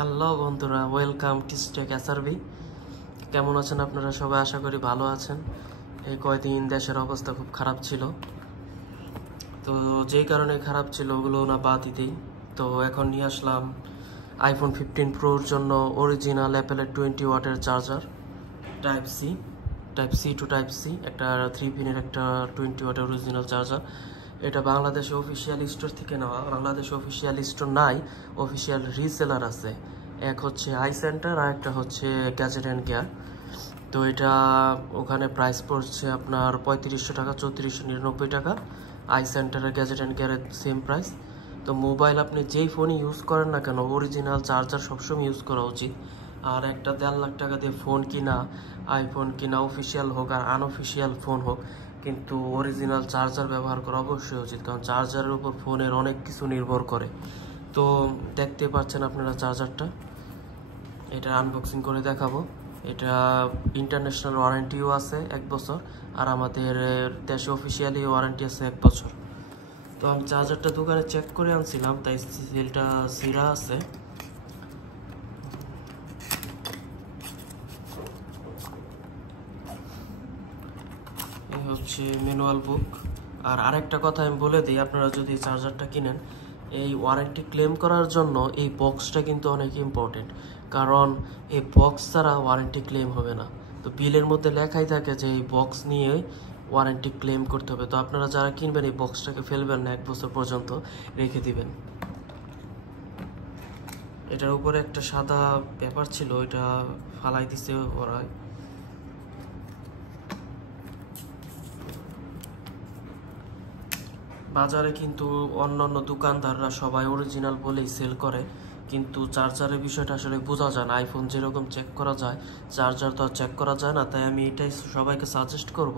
Hello বন্ধুরা, welcome টিস্টেক SRB. কেমন আছেন আপনারা সবাই? আশা করি ভালো আছেন। এই কয়দিন দেশের অবস্থা খুব খারাপ ছিল, তো যেই কারণে খারাপ ছিল ওগুলো না বাদই দিই। তো এখন নিয়ে আসলাম আইফোন 15 প্রোর জন্য অরিজিনাল অ্যাপেলের 20 ওয়াটের charger, type C to type C, একটা 3 পিনের একটা 20 ওয়াটের অরিজিনাল চার্জার। এটা বাংলাদেশে অফিসিয়াল স্টোর থেকে নেওয়া। বাংলাদেশে অফিসিয়াল স্টোর নাই, অফিসিয়াল রিসেলার আছে। এক হচ্ছে আই সেন্টার আর একটা হচ্ছে গ্যাজেট অ্যান্ড গিয়ার। তো এটা ওখানে প্রাইস পড়ছে আপনার 3500 টাকা, 3499 টাকা। আই সেন্টারের গ্যাজেট অ্যান্ড গিয়ারের সেম প্রাইস। তো মোবাইল আপনি যেই ফোনই ইউজ করেন না কেন, অরিজিনাল চার্জার সবসময় ইউজ করা উচিত। আর একটা 1.5 লাখ টাকা দিয়ে ফোন কিনা, আইফোন কিনা, অফিসিয়াল হোক আর আনঅফিসিয়াল ফোন হোক, কিন্তু অরিজিনাল চার্জার ব্যবহার করা অবশ্যই উচিত, কারণ চার্জারের উপর ফোনের অনেক কিছু নির্ভর করে। তো দেখতে পাচ্ছেন আপনারা চার্জারটা, এটা আনবক্সিং করে দেখাবো। এটা ইন্টারন্যাশনাল ওয়ারেন্টিও আছে 1 বছর, আর আমাদের দেশে অফিসিয়ালি ওয়ারেন্টি আছে 1 বছর। তো আমি চার্জারটা দোকানে চেক করে আনছিলাম, তাই সিলটা ছিঁড়া আছে। এই হচ্ছে ম্যানুয়াল বুক। আর আরেকটা কথা আমি বলে দিই, আপনারা যদি চার্জারটা কিনেন, এই ওয়ারেন্টি ক্লেম করার জন্য এই বক্সটা কিন্তু অনেক ইম্পর্টেন্ট, কারণ এই বক্স ছাড়া ওয়ারেন্টি ক্লেম হবে না। তো বিলের মধ্যে লেখাই থাকে যে এই বক্স নিয়ে ওয়ারেন্টি ক্লেম করতে হবে। তো আপনারা যারা কিনবেন এই বক্সটাকে ফেলবেন না, 1 বছর পর্যন্ত রেখে দিবেন। এটার উপরে একটা সাদা পেপার ছিল, এটা ফালাই দিছে ওরা। বাজারে কিন্তু অন্যান্য দোকানদাররা সবাই অরিজিনাল বলেই সেল করে, কিন্তু চার্জারের বিষয়টা আসলে বোঝা যায় না। আইফোন যেরকম চেক করা যায়, চার্জার তো আর চেক করা যায় না। তাই আমি এটাই সবাইকে সাজেস্ট করব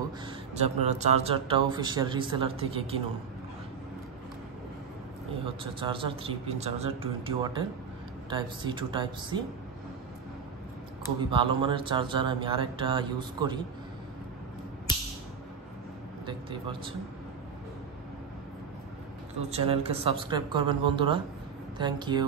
যে আপনারা চার্জারটা অফিসিয়াল রিসেলার থেকে কিনুন। এই হচ্ছে চার্জার, 3 পিন চার্জার, 20 ওয়াটের, type C to type C. খুবই ভালো মানের চার্জার। আমি আরেকটা ইউজ করি, দেখতেই পাচ্ছেন। তো চ্যানেলকে সাবস্ক্রাইব করবেন বন্ধুরা। Thank you.